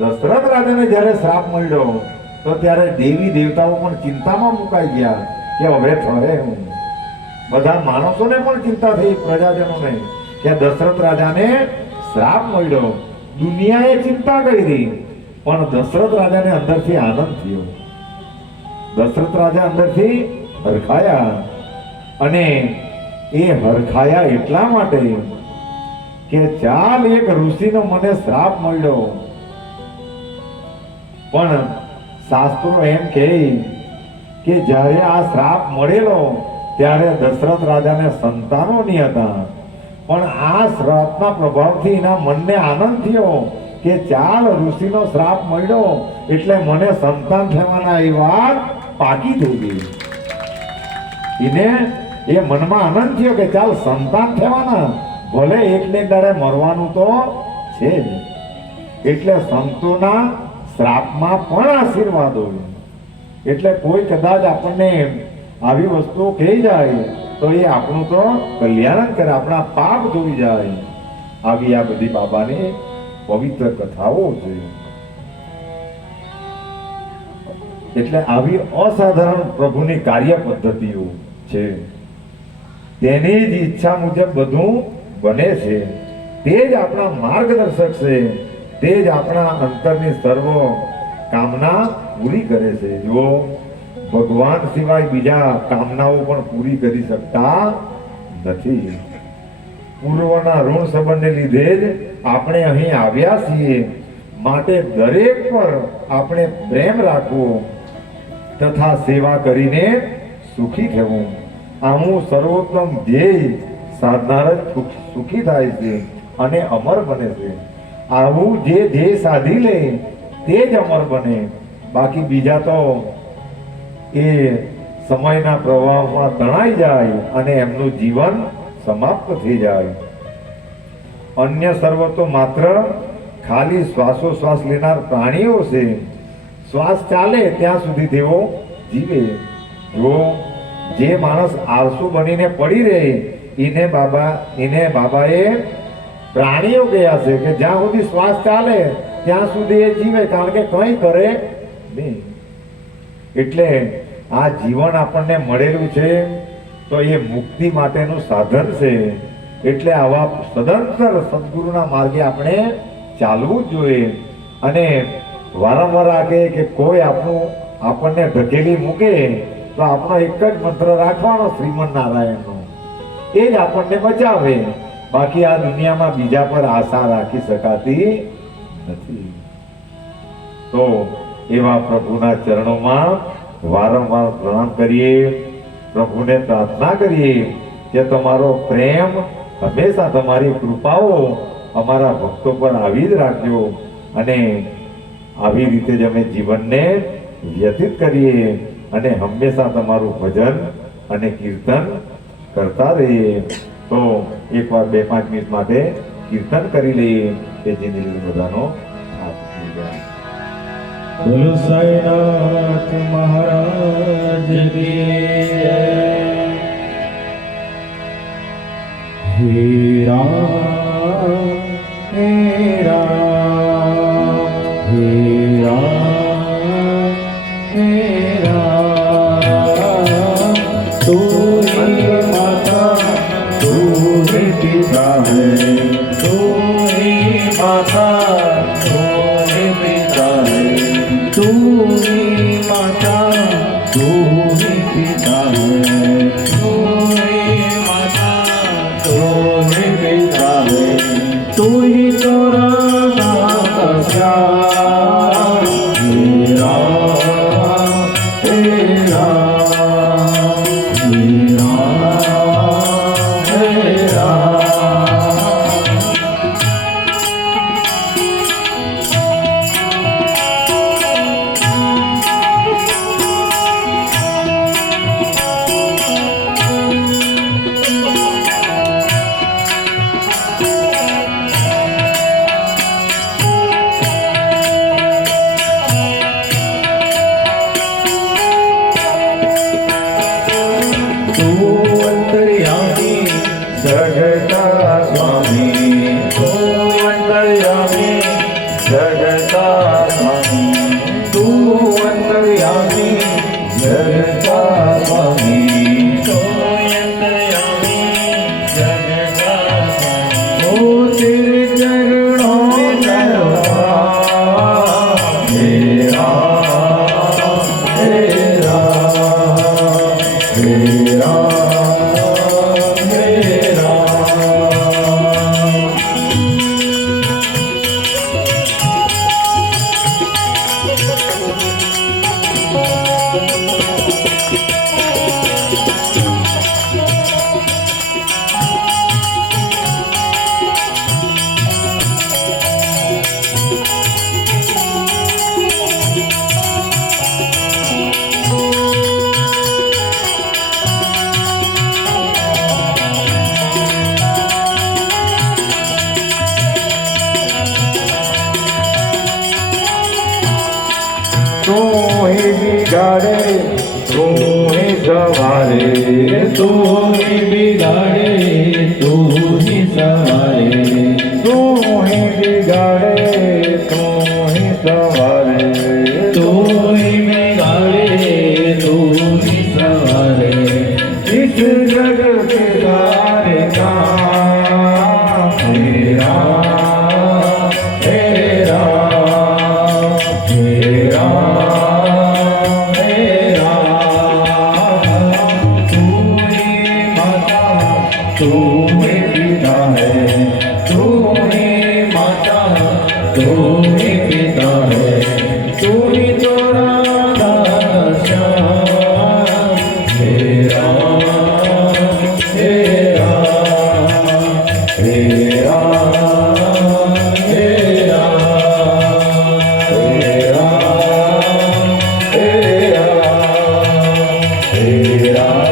દશરથ રાજાને જ્યારે શ્રાપ મળ્યો તો ત્યારે દેવી દેવતાઓ પણ ચિંતામાં મુકાઈ ગયા કે હવે થશે હું. બધા માણસોને પણ ચિંતા થઈ, પ્રજાજનોને, કે દશરથ રાજાને શ્રાપ મળ્યો. દુનિયાએ ચિંતા કરી, પણ દશરથ રાજાને અંદરથી આનંદ થયો. દશરથ રાજા અંદરથી હરખાયા, અને એ હરખાયા એટલા માટે કે ચાલ એક ઋષિનો મને શ્રાપ મળ્યો, પણ શાસ્ત્રો એમ કહે કે જ્યારે આ શ્રાપ મળેલો ત્યારે દશરથ રાજાને સંતાનો નહીં હતા, પણ આ શ્રાપના પ્રભાવથી એના મનને આનંદ થયો કે ચાલ ઋષિનો શ્રાપ મળ્યો એટલે મને સંતાન થવાના એ વાત પાકી થઈ ગઈ. એને એ મનમાં આનંદ થયો કે ચાલ સંતાન થવાના, ભલે એકને દાડે મરવાનું તો છે જ. એટલે સંતોના શ્રાપમાં પણ આશીર્વાદ હોય. એટલે કોઈ કદાચ આપણને આવી વસ્તુ કહી જાય તો એ આપણું તો કલ્યાણ કરે, આપણા પાપ ધોઈ જાય. આવી આ બધી બાબાની પવિત્ર કથાઓ છે. એટલે આવી અસાધારણ પ્રભુની કાર્ય પદ્ધતિઓ છે. તેની જ ઈચ્છા મુજબ બધું બને છે. તે જ આપણા માર્ગદર્શક છે. તે જ આપણા અંતરની સર્વ કામના પૂરી કરે છે. જો ભગવાન સિવાય બીજા કામનાઓ પણ પૂરી કરી શકતા નથી. પૂર્વના ઋણ સંબંધને લીધે જ આપણે અહીં આવ્યા છીએ. માટે દરેક પર આપણે પ્રેમ રાખવો તથા સેવા કરીને સુખી થવું. આનું સર્વોત્તમ ધ્યેય સાધનાર જ સુખી થાય છે અને અમર બને છે. આવું જે ધ્યેય સાધી લે તે જ અમર બને. બાકી બીજા તો એ સમયના પ્રવાહમાં તણાઈ જાય અને એમનું જીવન સમાપ્ત થઈ જાય. અન્ય સર્વ તો માત્ર ખાલી શ્વાસોશ્વાસ લેનાર પ્રાણીઓ છે. શ્વાસ ચાલે ત્યાં સુધી તેઓ જીવે. જો જે માણસ આળસુ બનીને પડી રહે એને બાબાએ પ્રાણીઓ ગયા છે કે જ્યાં સુધી શ્વાસ ચાલે ત્યાં સુધી એ જીવે, કારણ કે કંઈ કરે નહીં. એટલે આ જીવન આપણને મળેલું છે તો એ મુક્તિ માટેનું સાધન છે. એટલે આવા સદંતર સદગુરુના માર્ગે આપણે ચાલવું જ જોઈએ. અને વારંવાર આ કે કોઈ આપણને ઢકેલી મૂકે તો આપણો એક જ મંત્ર રાખવાનો, શ્રીમન નારાયણનો. એ જ આપણને બચાવે. બાકી આ દુનિયામાં બીજા પર આશા રાખી શકાતી નથી. તો એવા પ્રભુના ચરણોમાં વારંવાર પ્રણામ કરીએ, પ્રભુને પ્રાર્થના કરીએ કે તમારો પ્રેમ હંમેશા, તમારી કૃપાઓ અમારા ભક્તો પર આવી જ રાખજો. અને આવી રીતે જ અમે જીવનને વ્યતીત કરીએ અને હંમેશા તમારું ભજન અને કીર્તન કરતા રહીએ. તો એકવાર 2-5 મિનિટ માટે કીર્તન કરી લઈએ કે જેની લીધે બધાનો સાથ થઈ જાય. બોલો સાઈનાથ મહારાજ કી જય. હે રામ હે રામ હે રામ હે રામ. तू ही माता तू ही पिता है, तू ही माता तू ही पिता है, तू ही माता तू ही पिता है, तू ही माता तू ही पिता है, तू ही तो राधा का श्याम. हे राम हे राम हे राम हे राम. જગતા સ્વામી તું અંતર્યામી જગતા સ્વામી તું અંતર્યામી જગતા સ્વામી ઓ તેરે ચરણો ચરવા હે રામ હે રામ હે રામ હે રામ તું હી બિગાડે તું હી સવારે તું હી બિગાડે તું હી સવારે તું હી બિગાડે તું હી સવારે તું હી બિગાડે તું હી સવારે इस जग के सारे काम हे राम हे राम हे राम हे राम तू ही माता तू ही पिता है तू ही माता तू ही पिता है तू ही तो राधा श्याम हे राम हे राम हे राम हे राम हे राम हे राम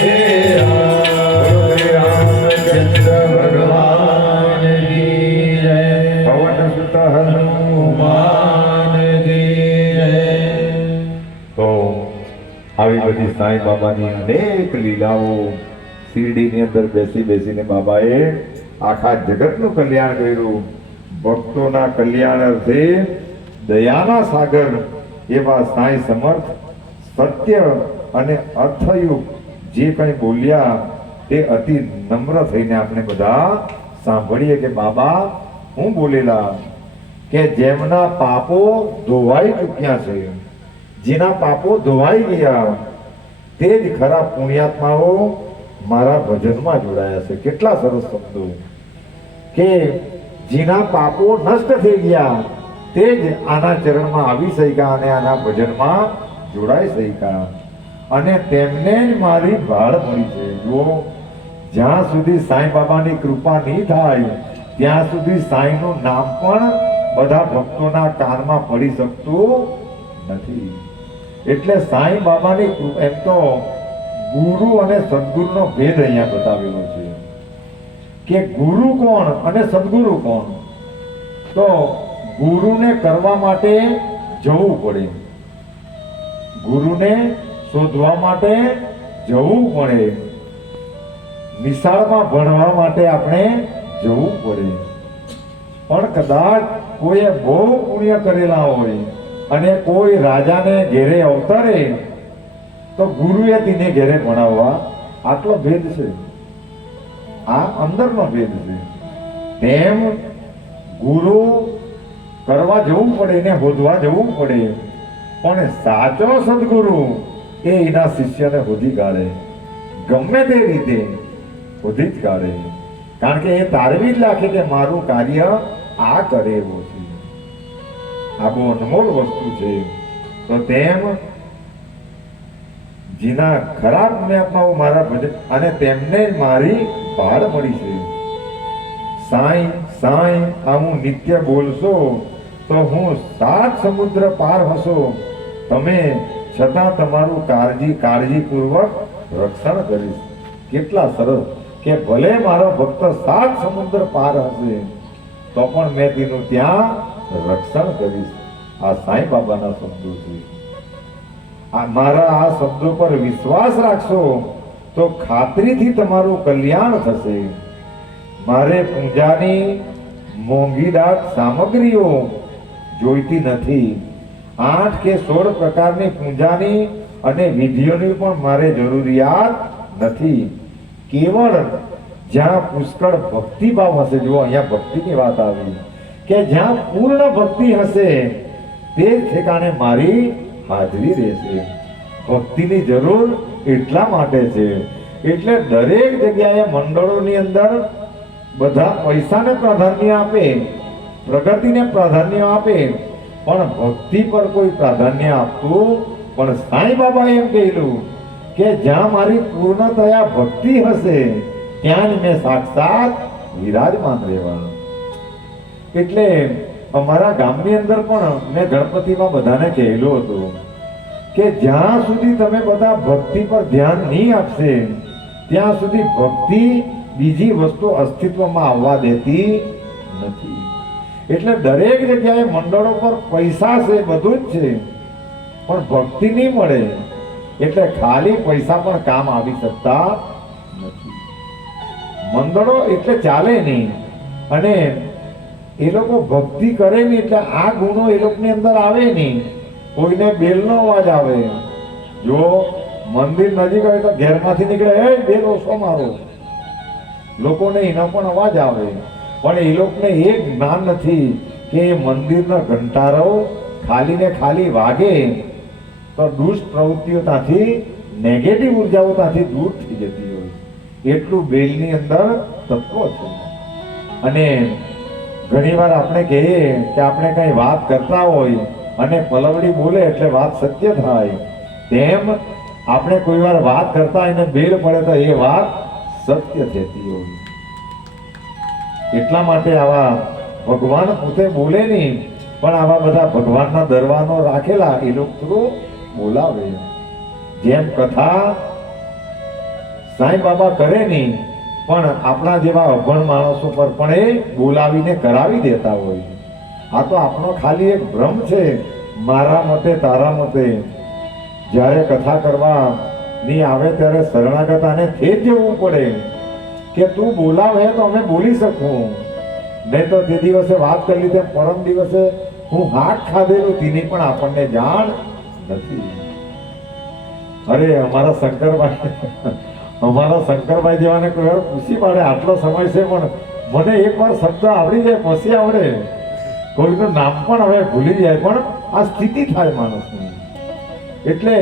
हे राम हे रामचंद्र भगवान की जय પવન સુત हनुमान की जय તો આવી બધી સાંઈ બાબાની અનેક લીલાઓ શિરડીની અંદર બેસી બેસીને બાબાએ આખા જગતનું કલ્યાણ કર્યું. ભક્તોના કલ્યાણ અર્થે દયાના સાગર એવા સાંઈ સમર્થ સત્ય અને અર્થયુક્ત જે કંઈ બોલ્યા તે અતિ નમ્ર થઈને આપણે બધા સાંભળીએ કે બાબા હું બોલેલા કે જેમના પાપો ધોવાઈ ચૂક્યા છે, જેના પાપો ધોવાઈ ગયા તે જ ખરા પુણ્યાત્માઓ મારા ભજનમાં જોડાયા છે. કેટલા સરસ શબ્દો કે જેના પાપો નષ્ટ થઈ ગયા તે જ આના ચરણમાં આવી શક્યા અને આના ભજનમાં જોડાઈ શક્યા અને તેમને જ મારી ભાળ મળી છે. જો જ્યાં સુધી સાંઈ બાબાની કૃપા નહીં થાય ત્યાં સુધી સાંઈનું નામ પણ બધા ભક્તોના કાનમાં પડી શકતું નથી. એટલે સાંઈ બાબાની એમ તો ગુરુ અને સદગુરુનો ભેદ અહીંયા બતાવેલો છે કે ગુરુ કોણ અને સદગુરુ કોણ. તો ગુરુને કરવા માટે જવું પડે, ગુરુને શોધવા માટે જવું પડે, નિશાળમાં ભણવા માટે આપણે જવું પડે. પણ કદાચ કોઈએ બહુ પુણ્ય કરેલા હોય અને કોઈ રાજાને ઘેરે અવતરે તો ગુરુએ તેને ઘેરે ભણાવવા. આટલો ભેદ છે, આ અંદરનો ભેદ છે. તેમ ગુરુ કરવા જવું પડે ને શોધવા જવું પડે, પણ સાચો સદગુરુ એ એના શિષ્યને શોધી કાઢે, ગમે તે રીતે શોધી જ કાઢે. કારણ કે એ તારવી જ રાખે કે મારું કાર્ય આ કરે એવો છે. આ બહુ અનમોલ વસ્તુ છે. તો તેમ જેના ખરાબ પુણ્યાત્માઓ મારા ભજન અને તેમને મારી ભાળ મળી છે. સાંઈ સાંઈ આ હું નિત્ય બોલશો તો હું 7 સમુદ્ર પાર હશો, તમે છતાં તમારું કાળજીપૂર્વક રક્ષણ કરીશ. કેટલા સરસ કે ભલે મારો ભક્ત 7 સમુદ્ર પાર હશે તો પણ મેં તેનું ત્યાં રક્ષણ કરીશ. આ સાંઈ બાબાના શબ્દો છે. મારા આ શબ્દો પર વિશ્વાસ રાખશો તો ખાતરીથી તમારું કલ્યાણ થશે. મારે પૂજાની મોંઘીદાટ સામગ્રીઓ જોઈતી નથી. 8 કે 16 પ્રકારની પૂજાની અને વિધિઓની પણ મારે જરૂરિયાત નથી. કેવળ જ્યાં પુષ્કળ ભક્તિભાવ હશે, જો અહીંયા ભક્તિની વાત આવી, કે જ્યાં પૂર્ણ ભક્તિ હશે તે જ ઠેકાણે મારી હાજરી રહેશે. ભક્તિની જરૂર એટલા માટે છે. એટલે દરેક જગ્યાએ મંડળોની અંદર બધા પૈસાને પ્રાધાન્ય આપે, પ્રગતિને પ્રાધાન્ય આપે, પણ ભક્તિ પર કોઈ પ્રાધાન્ય આપતું પણ સાંઈ બાબા એમ કહેલું કે જ્યાં મારી પૂર્ણતયા ભક્તિ હશે ત્યાં જ મેં સાક્ષાત વિરાજમાન રહેવાનું. એટલે અમારા ગામની અંદર પણ મેં ગણપતિમાં બધાને કહેલું હતું કે જ્યાં સુધી તમે બધા ભક્તિ પર ધ્યાન નહીં આપશે ત્યાં સુધી ભક્તિ બીજી વસ્તુ અસ્તિત્વમાં આવવા દેતી નથી. એટલે દરેક જગ્યાએ મંડળો પર પૈસા છે, બધું જ છે, પણ ભક્તિ નહીં મળે. એટલે ખાલી પૈસા પણ કામ આવી શકતા નથી. મંડળો એટલે ચાલે નહીં, અને એ લોકો ભક્તિ કરે નહીં એટલે આ ગુણો એ લોકોની અંદર આવે નહીં. કોઈને બેલનો અવાજ આવે, જો મંદિર નજીક આવે તો ઘેરમાંથી નીકળે, એ બેલ ઓછો મારો, લોકોને એનો પણ અવાજ આવે. પણ એ લોકોને એ જ્ઞાન નથી કે મંદિરના ઘંટારો ખાલી ને ખાલી વાગે તો દુષ્ટ પ્રવૃત્તિઓ ત્યાંથી, નેગેટિવ ઉર્જાઓ ત્યાંથી દૂર થઈ જતી હોય. એટલું બેલની અંદર તત્વો છે. અને ઘણીવાર આપણે કહીએ કે આપણે કઈ વાત કરતા હોય અને પલવડી બોલે એટલે વાત સત્ય થાય, તેમ આપણે કોઈ વાર વાત કરતા હોય ને બેલ પડે તો એ વાત સત્ય થતી હોય. એટલા માટે આવા ભગવાન પોતે બોલે નહીં, પણ આવા બધા ભગવાનના દરવાનો રાખેલા એ લોકો બોલાવે. જેમ કથા સાંઈ બાબા કરે નહીં, પણ આપણા જેવા અભણ માણસો પર પણ એ બોલાવીને કરાવી દેતા હોય. આ તો આપણો ખાલી એક ભ્રમ છે. મારા મતે, તારા મતે જ્યારે કથા કરવા ની આવે ત્યારે શરણાગત આને તે જ જવું પડે કે તું બોલાવે તો અમે બોલી શકું. નહીં તો તે દિવસે વાત કરી લીધે પરમ દિવસે હું હાથ ખાધેલું તેની પણ આપણને જાણ નથી. અરે અમારા શંકરભાઈ જેવાને કોઈ વાર પૂછી પાડે, આટલો સમય છે પણ મને એકવાર શબ્દ આવડી જાય પછી આવડે, કોઈનું નામ પણ હવે ભૂલી જાય, પણ આ સ્થિતિ થાય માણસની. એટલે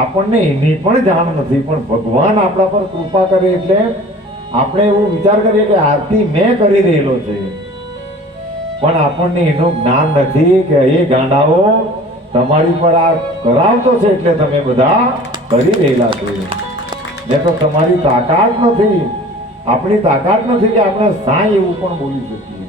આપણને એની પણ જાણ નથી, પણ ભગવાન આપણા પર કૃપા કરે એટલે આપણે એવું વિચાર કરીએ કે આરતી મેં કરી રહેલો છે, પણ આપણને એનું જ્ઞાન નથી કે એ ગાંડાઓ તમારી પર આ કરાવતો છે એટલે તમે બધા કરી રહેલા છો. ને તો તમારી તાકાત નથી, આપણી તાકાત નથી કે આપણે સાંઈ એવું પણ બોલી શકીએ.